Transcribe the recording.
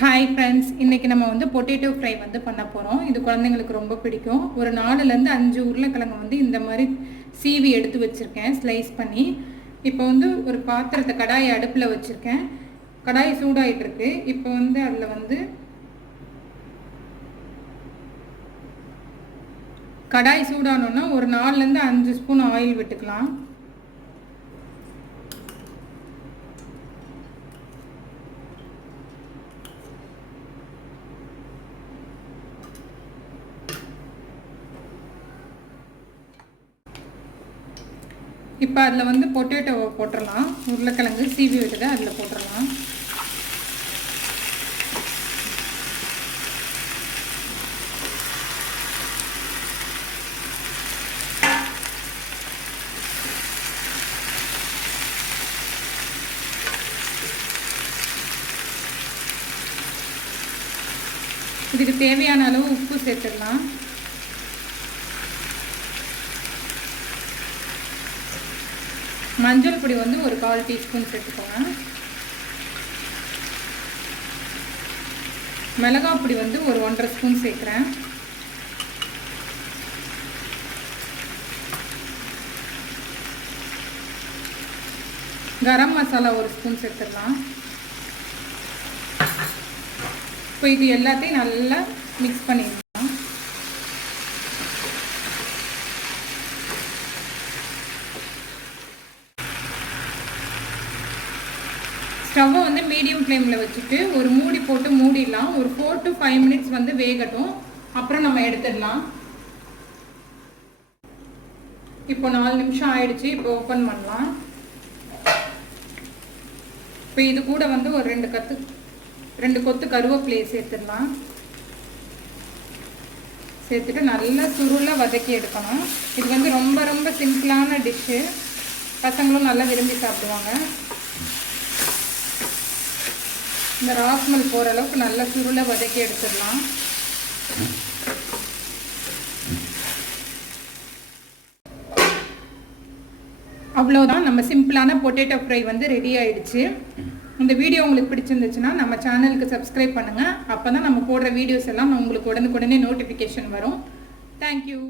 Hi friends, இன்றைக்கி நம்ம வந்து பொட்டேட்டோ ஃப்ரை வந்து பண்ண போகிறோம். இது குழந்தைங்களுக்கு ரொம்ப பிடிக்கும். ஒரு 4லேருந்து 5 உருளைக்கிழங்கு வந்து இந்த மாதிரி சீவி எடுத்து வச்சுருக்கேன், ஸ்லைஸ் பண்ணி. இப்போ வந்து ஒரு பாத்திரத்தை கடாயை அடுப்பில் வச்சுருக்கேன். கடாய் சூடாகிட்டுருக்கு. இப்போ வந்து அதில் வந்து கடாய் சூடானோன்னா ஒரு 4லேருந்து 5 ஸ்பூன் ஆயில் விட்டுக்கலாம். இப்போ அதில் வந்து பொட்டேட்டோவை போட்டுடலாம். உருளைக்கிழங்கு சீவி விட்டுட்டு அதில் போட்டுடலாம். இதுக்கு தேவையான அளவு உப்பு சேர்த்துடலாம். மஞ்சள் பொடி வந்து ஒரு 1/4 டீஸ்பூன் சேர்த்துக்கோங்க. மிளகாய் பொடி வந்து ஒரு 1.5 ஸ்பூன் சேர்க்குறேன். கரம் மசாலா ஒரு ஸ்பூன் சேர்த்துடலாம். இப்போ இது எல்லாத்தையும் நல்லா மிக்ஸ் பண்ணிடலாம். ஸ்டவ்வை வந்து மீடியம் ஃப்ளேமில் வச்சுட்டு ஒரு மூடி போட்டு மூடிடலாம். ஒரு 4 to 5 மினிட்ஸ் வந்து வேகட்டும். அப்புறம் நம்ம எடுத்துடலாம். இப்போ 4 நிமிஷம் ஆயிடுச்சு. இப்போ ஓப்பன் பண்ணலாம். இப்போ இது கூட வந்து ஒரு 2 கொத்து கருவேப்பிலையை சேர்த்துடலாம். சேர்த்துட்டு நல்லா சுருளாக வதக்கி எடுக்கணும். இது வந்து ரொம்ப ரொம்ப சிம்பிளான டிஷ்ஷு. பசங்களும் நல்லா விரும்பி சாப்பிடுவாங்க. இந்த ராஸ்மல் போகிற அளவுக்கு நல்லா சுருளாக வதக்கி எடுத்துடலாம். அவ்வளோதான், நம்ம சிம்பிளான பொட்டேட்டோ ஃப்ரை வந்து ரெடி ஆயிடுச்சு. இந்த வீடியோ உங்களுக்கு பிடிச்சிருந்துச்சுன்னா நம்ம சேனலுக்கு சப்ஸ்கிரைப் பண்ணுங்கள். அப்போ தான் நம்ம போடுற வீடியோஸ் எல்லாம் உங்களுக்கு உடனுக்குடனே நோட்டிஃபிகேஷன் வரும். தேங்க்யூ.